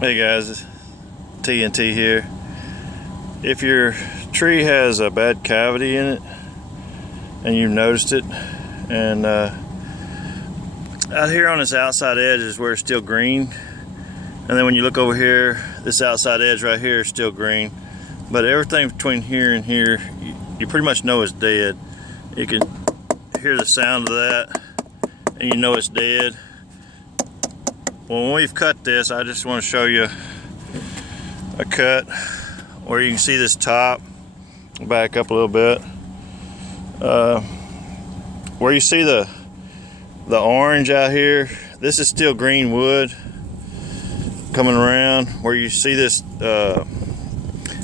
Hey guys, TNT here. If your tree has a bad cavity in it and you've noticed it, and out here on this outside edge is where it's still green, and then when you look over here, this outside edge right here is still green, but everything between here and here you pretty much know it's dead. You can hear the sound of that and you know it's dead. Well, when we've cut this, I just want to show you a cut where you can see this top. Back up a little bit. Where you see the orange out here, this is still green wood coming around. Where you see this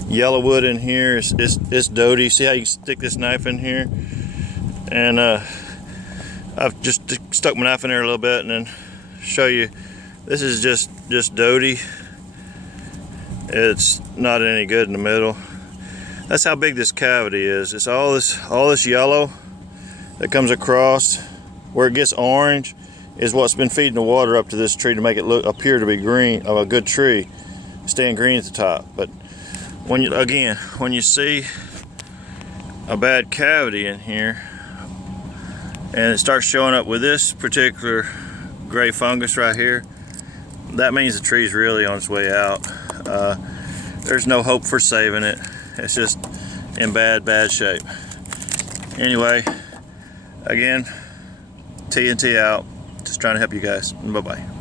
yellow wood in here, it's doty. See how you stick this knife in here? And I've just stuck my knife in there a little bit and then show you. This is just doty. It's not any good in the middle. That's how big this cavity is. It's all this yellow that comes across. Where it gets orange is what's been feeding the water up to this tree to make it appear to be green, of a good tree, staying green at the top. But when you see a bad cavity in here and it starts showing up with this particular gray fungus right here, that means the tree's really on its way out. There's no hope for saving it. It's just in bad shape. Anyway, again, TNT out. Just trying to help you guys. Bye-bye.